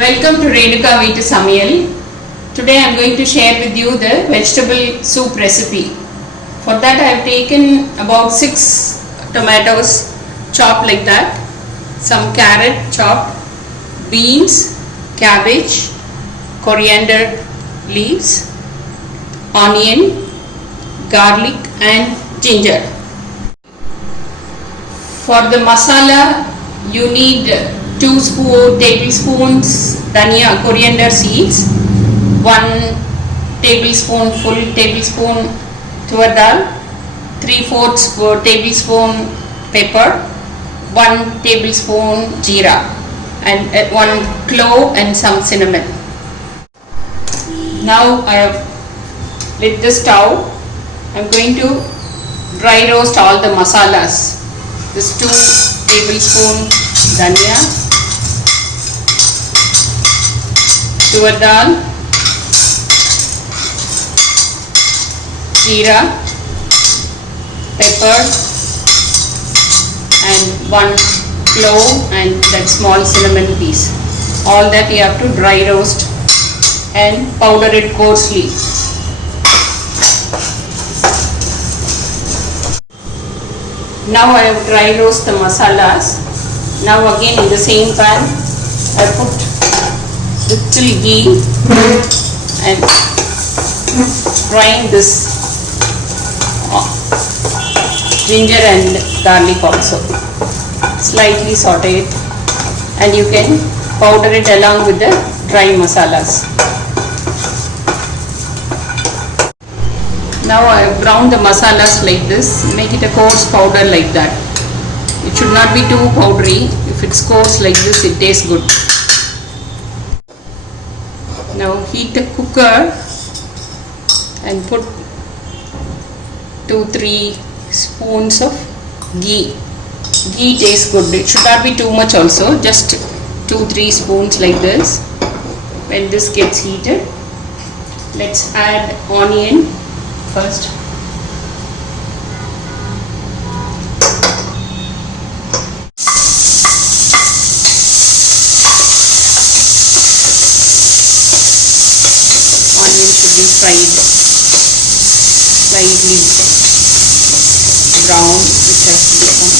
Welcome to Renuka Veetu Samayal. Today I am going to share with you the vegetable soup recipe. For that I have taken about 6 tomatoes chopped like that, some carrot chopped, beans, cabbage, coriander leaves, onion, garlic and ginger. For the masala you need 2 tablespoons dhania coriander seeds, 1 tablespoon tur dal, 3/4 tablespoon pepper, 1 tablespoon jeera and 1 clove and some cinnamon. Now I have lit the stove. I am going to dry roast all the masalas. This 2 tablespoon dhania, tur dal, jeera, pepper and 1 clove and that small cinnamon piece. All that you have to dry roast and powder it coarsely. Now I have dry roast the masalas. Now again in the same pan I put little ghee and frying this ginger and garlic also. Slightly saute it and you can powder it along with the dry masalas. Now I have browned the masalas like this. Make it a coarse powder like that. It should not be too powdery. If it's coarse like this, it tastes good. Now heat the cooker and put 2-3 spoons of ghee. Ghee tastes good. It should not be too much also. Just 2-3 spoons like this. When this gets heated, let's add onion first. Onion should be fried slightly brown, which has to become.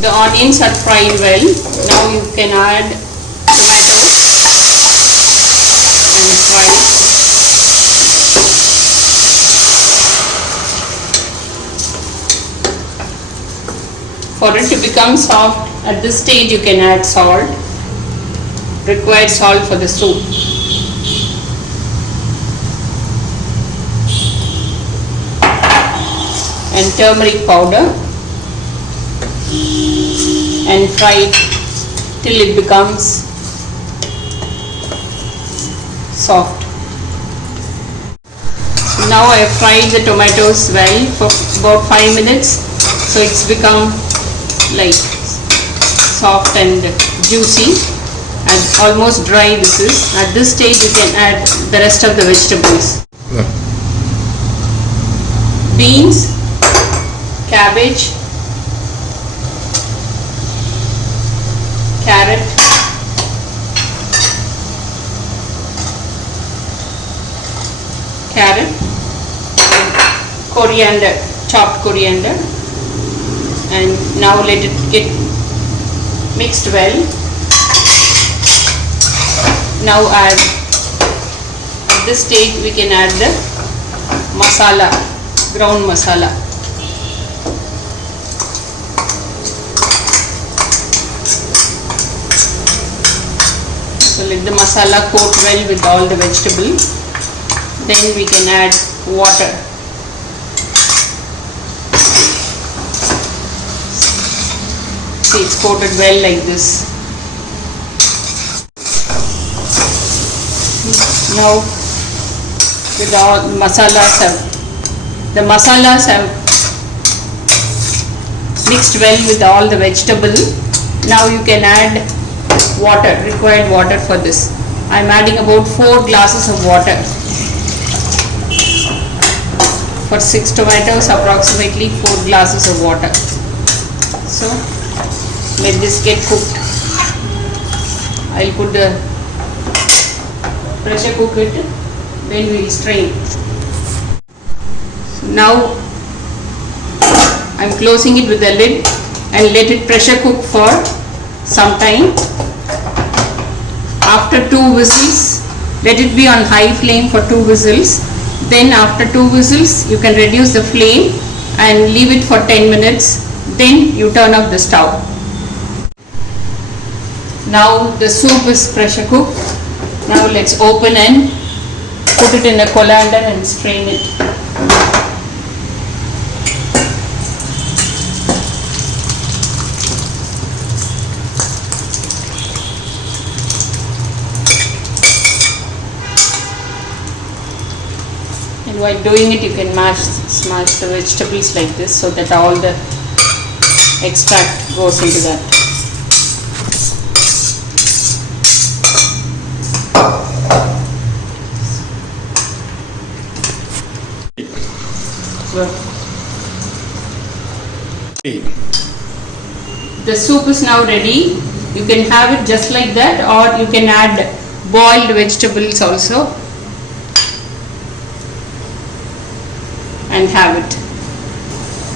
The onions are fried well. Now you can add tomatoes and fry. For it to become soft, at this stage you can add salt, required salt for the soup. And turmeric powder and fry it till it becomes soft. Now I have fried the tomatoes well for about 5 minutes, so it's become like soft and juicy and almost dry. This is at this stage you can add the rest of the vegetables. Beans, cabbage, carrot, coriander, chopped coriander, and now let it get mixed well. Now at this stage we can add the masala, ground masala. So let the masala coat well with all the vegetables. Then we can add water. See, it's coated well like this. Now with all the masalas have mixed well with all the vegetable. Now you can add water, required water for this. I am adding about 4 glasses of water. For 6 tomatoes, approximately 4 glasses of water. So let this get cooked. I'll put the pressure cook it, then we'll strain. So now I'm closing it with the lid and let it pressure cook for some time. After 2 whistles, let it be on high flame for 2 whistles. Then after 2 whistles, you can reduce the flame and leave it for 10 minutes. Then you turn off the stove. Now the soup is pressure cooked. Now let's open and put it in a colander and strain it. And while doing it, you can smash the vegetables like this so that all the extract goes into that. The soup is now ready. You can have it just like that, or you can add boiled vegetables also and have it.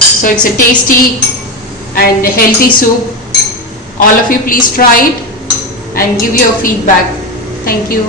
So it's a tasty and healthy soup. All of you please try it and give your feedback. Thank you.